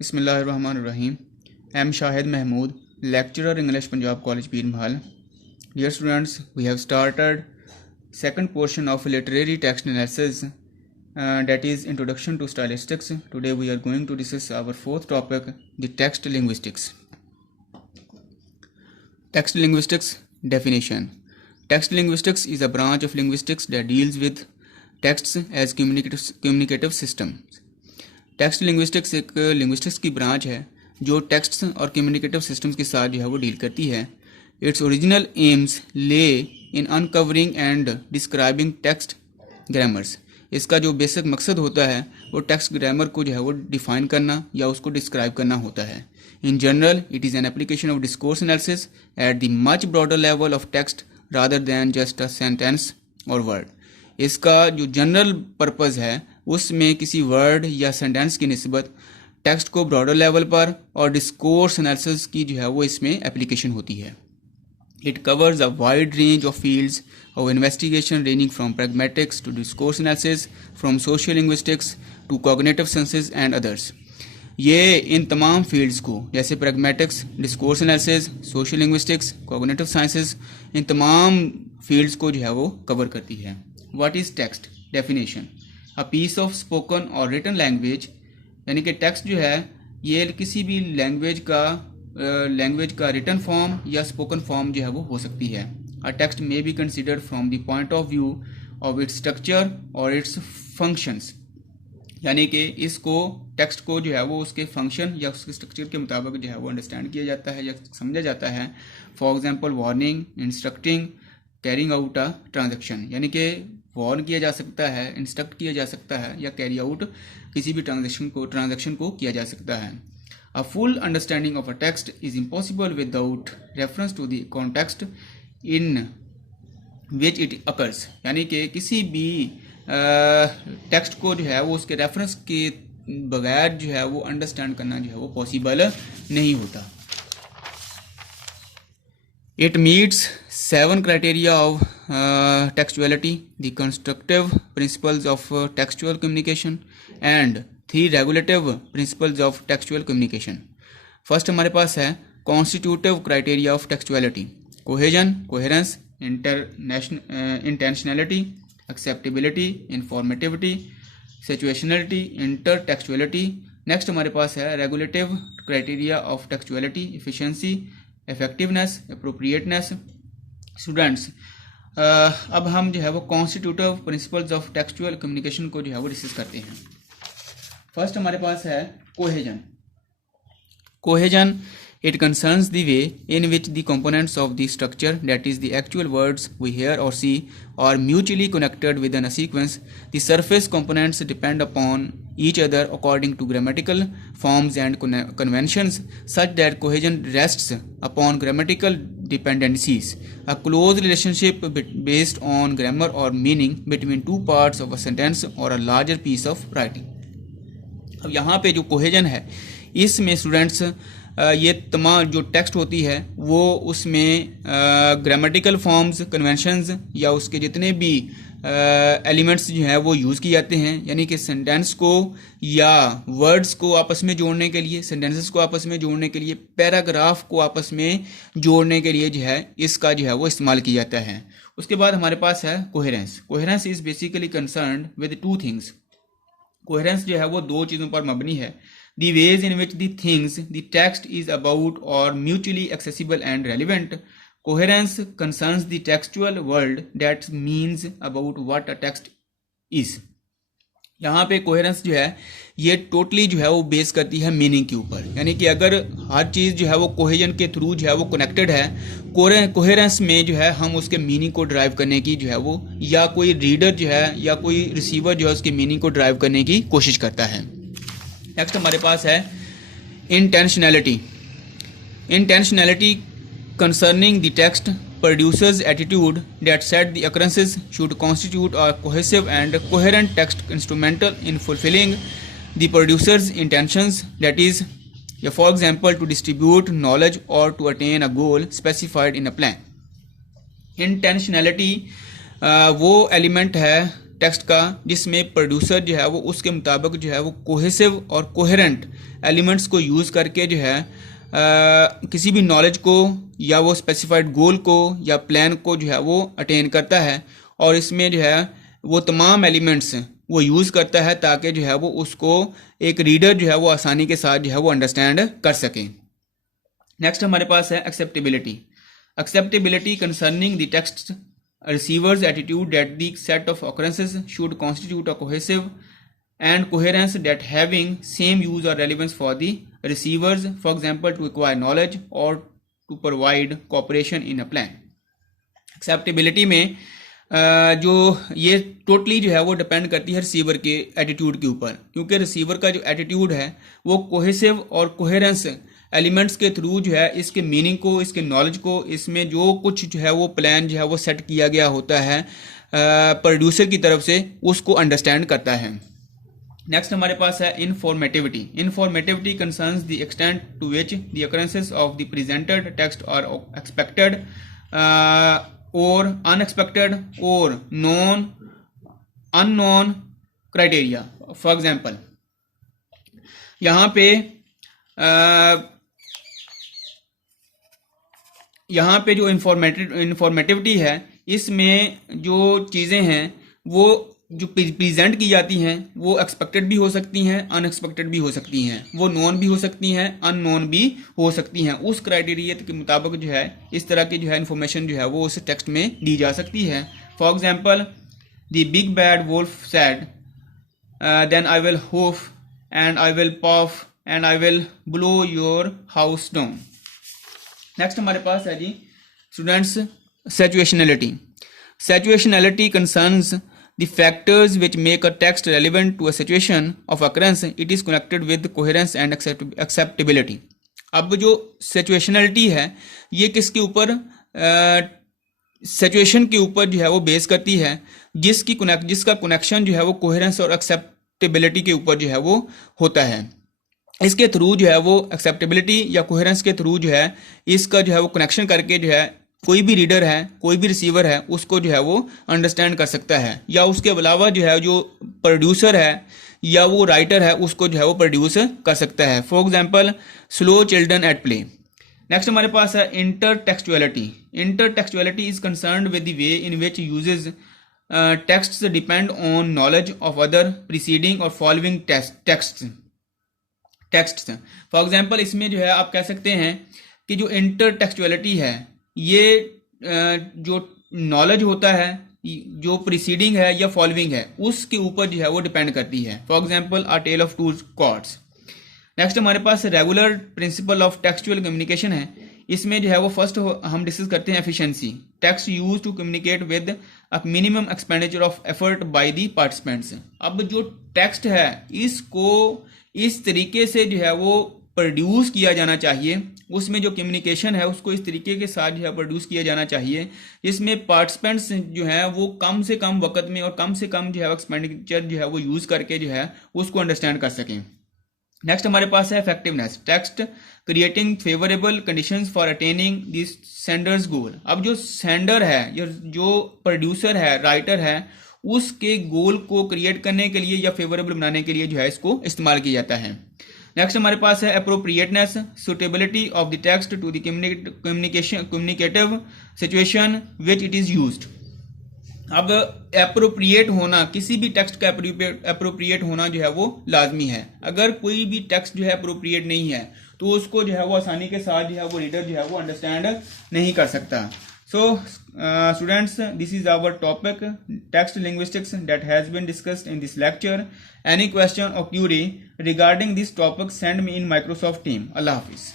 Bismillahirrahmanirrahim. I am Shahid Mahmood, lecturer English Punjab College Pir Mahal. Dear students, we have started second portion of literary text analysis, that is Introduction to Stylistics. Today we are going to discuss our fourth topic, the text linguistics. Text linguistics definition. Text linguistics is a branch of linguistics that deals with texts as communicative systems. Text linguistics एक linguistics की branch है जो texts और communicative systems के साथ जो है वो डील करती है. It's original aims lay in uncovering and describing text grammars. इसका जो बेसिक मकसद होता है वो टेक्स्ट ग्रामर को जो है वो डिफाइन करना या उसको डिस्क्राइब करना होता है. In general it is an application of discourse analysis at the much broader level of text rather than just a sentence और वर्ड. इसका जो जनरल पर्पज़ है उसमें किसी वर्ड या सेंटेंस की निस्बत टेक्स्ट को ब्रॉडर लेवल पर और डिस्कोर्स एनालिसिस की जो है वो इसमें एप्लीकेशन होती है. It covers a wide range of fields of investigation ranging from pragmatics to discourse analysis, from social linguistics to cognitive sciences and others. ये इन तमाम फील्ड्स को जैसे pragmatics, discourse analysis, social linguistics, cognitive sciences, इन तमाम fields को जो है वो कवर करती है. What is text? Definition: a piece of spoken or written language, यानी कि टेक्स्ट जो है ये किसी भी लैंग्वेज का रिटन फॉर्म या स्पोकन फॉर्म जो है वो हो सकती है. A text may be considered from the point of view of its structure और इट्स फंक्शंस, यानी कि इसको टेक्स्ट को जो है वो उसके फंक्शन या उसके स्ट्रक्चर के मुताबिक जो है वो अंडरस्टैंड किया जाता है या समझा जाता है. For example warning, instructing, carrying out a transaction, यानी कि वार्न किया जा सकता है, इंस्ट्रक्ट किया जा सकता है या कैरी आउट किसी भी ट्रांजेक्शन को किया जा सकता है. A full understanding of a text is impossible without reference to the context in which it occurs, यानी कि किसी भी टेक्स्ट को जो है वो उसके रेफरेंस के बगैर जो है वो अंडरस्टैंड करना जो है वो पॉसिबल नहीं होता. It meets 7 criteria of textuality, the constructive principles of textual communication and 3 regulative principles of textual communication. First हमारे पास है constitutive criteria of textuality: cohesion, coherence, intentionality, acceptability, informativity, situationality, intertextuality. Next हमारे पास है regulative criteria of textuality: efficiency, effectiveness, appropriateness. Students, अब हम जो है वो constitutive principles of textual communication को जो है वो डिस्कस करते हैं. फर्स्ट हमारे पास है cohesion. Cohesion it concerns the way in which the components of the structure, that is the actual words we hear or see, are mutually connected within a sequence. The surface components depend upon each other according to grammatical forms and conventions, such that cohesion rests upon grammatical dependencies, a close relationship based on grammar or meaning between two parts of a sentence or a larger piece of writing. अब यहाँ पे जो cohesion है इसमें students ये तमाम जो text होती है वो उसमें ग्रामेटिकल फॉर्म्स, कन्वेंशंस या उसके जितने भी एलिमेंट्स जो हैं वो यूज़ किए जाते हैं, यानी कि सेंटेंस को या वर्ड्स को आपस में जोड़ने के लिए, सेंटेंसेस को आपस में जोड़ने के लिए, पैराग्राफ को आपस में जोड़ने के लिए जो है इसका जो है वो इस्तेमाल किया जाता है. उसके बाद हमारे पास है coherence. Coherence is basically concerned with 2 things. Coherence जो है वो 2 चीज़ों पर मबनी है. The ways in which the things the text is about are mutually accessible and relevant. Coherence concerns the textual world that means about what a text is. यहाँ पे coherence जो है ये टोटली जो है वो बेस करती है मीनिंग के ऊपर, यानी कि अगर हर चीज़ जो है वो कोहेजन के थ्रू जो है वो कनेक्टेड है, कोहेरेंस में जो है हम उसके मीनिंग को ड्राइव करने की जो है वो या कोई रीडर जो है या कोई रिसीवर जो है उसके मीनिंग को ड्राइव करने की कोशिश करता है. नेक्स्ट हमारे पास है इंटेंशनैलिटी. इंटेंशनैलिटी concerning the text produces attitude that said the occurrences should constitute a cohesive and coherent text instrumental in fulfilling the producer's intentions, that is, for example, to distribute knowledge or to attain a goal specified in a plan. Intentionality वो element है text का, जिसमें producer जो है वो उसके मुताबिक जो है वो कोहेसिव और कोहेरेंट एलिमेंट्स को यूज़ करके जो है किसी भी नॉलेज को या वो स्पेसिफाइड गोल को या प्लान को जो है वो अटेन करता है, और इसमें जो है वो तमाम एलिमेंट्स वो यूज़ करता है ताकि जो है वो उसको एक रीडर जो है वो आसानी के साथ जो है वो अंडरस्टैंड कर सके। नेक्स्ट हमारे पास है acceptability. Acceptability concerning the text receiver's attitude that the set of occurrences should constitute a cohesive and coherence that having same use or relevance for the receivers, for example to acquire knowledge or to provide cooperation in a plan। Acceptability में जो ये totally जो है वो depend करती है receiver के attitude के ऊपर, क्योंकि रिसीवर का जो एटीट्यूड है वो कोहेसिव और कोहेरेंस एलिमेंट्स के थ्रू जो है इसके मीनिंग को, इसके नॉलेज को, इसमें जो कुछ जो है वो प्लान जो है वो सेट किया गया होता है प्रोड्यूसर की तरफ से, उसको अंडरस्टैंड करता है। नेक्स्ट हमारे पास है informativity. Informativity concerns the extent to which the occurrences of the presented text are expected or unexpected or known unknown criteria. For example यहाँ पे जो इन्फॉर्मेटिविटी है, इसमें जो चीज़ें हैं वो जो प्रेजेंट की जाती हैं वो एक्सपेक्टेड भी हो सकती हैं, अनएक्सपेक्टेड भी हो सकती हैं, वो नॉन भी हो सकती हैं, अननोन भी हो सकती हैं। उस क्राइटेरिया के मुताबिक जो है इस तरह की जो है इन्फॉर्मेशन जो है वो उस टेक्स्ट में दी जा सकती है। For example the big bad wolf said then I will huff and I will puff and I will blow your house down. Next हमारे पास है जी students situationality. Situationality concerns the factors which make a text relevant to a situation of occurrence, it is connected with coherence and acceptability. अब जो सिचुएशनलिटी है ये किसके ऊपर, सिचुएशन के ऊपर जो है वो बेस करती है, जिसका कनेक्शन जो है वो कोहेरेंस और एक्सेप्टेबिलिटी के ऊपर जो है वो होता है। इसके थ्रू जो है वो एक्सेप्टेबिलिटी या कोहेरेंस के थ्रू जो है इसका जो है वो कनेक्शन करके जो है कोई भी रीडर है, कोई भी रिसीवर है, उसको जो है वो अंडरस्टैंड कर सकता है, या उसके अलावा जो है जो प्रोड्यूसर है या वो राइटर है उसको जो है वो प्रोड्यूस कर सकता है। For example slow children at play. Next हमारे पास है intertextuality. Intertextuality is concerned with the way in which uses texts depend on knowledge of other preceding or following texts. For example इसमें जो है आप कह सकते हैं कि जो इंटरटेक्सचुअलिटी है ये जो नॉलेज होता है जो प्रीसीडिंग है या फॉलोइंग है उसके ऊपर जो है वो डिपेंड करती है। For example a tale of two cords. Next हमारे पास regular principle of textual communication है। इसमें जो है वो फर्स्ट हम डिस्कस करते हैं efficiency. Text use to communicate with a minimum expenditure of effort by the participants. अब जो टेक्स्ट है इसको इस तरीके से जो है वो प्रोड्यूस किया जाना चाहिए, उसमें जो कम्युनिकेशन है उसको इस तरीके के साथ जो है प्रोड्यूस किया जाना चाहिए जिसमें पार्टिसिपेंट्स जो है वो कम से कम वक्त में और कम से कम जो है एक्सपेंडिचर जो है वो यूज करके जो है उसको अंडरस्टैंड कर सकें। नेक्स्ट हमारे पास है effectiveness. Text creating favourable conditions for attaining this sender's goal. अब जो सेंडर है या जो प्रोड्यूसर है, राइटर है, उसके गोल को क्रिएट करने के लिए या फेवरेबल बनाने के लिए जो है इसको इस्तेमाल किया जाता है। नेक्स्ट हमारे पास है appropriateness, suitability of the text to the communicative situation which it is used. अब अप्रोप्रिएट होना, किसी भी टेक्स्ट का अप्रोप्रिएट होना जो है वो लाजमी है। अगर कोई भी टेक्स्ट जो है अप्रोप्रिएट नहीं है तो उसको जो है वो आसानी के साथ जो है वो रीडर जो है वो अंडरस्टैंड नहीं कर सकता। So students, this is our topic text linguistics that has been discussed in this lecture. Any question or query regarding this topic, send me in Microsoft Team. Allah Hafiz.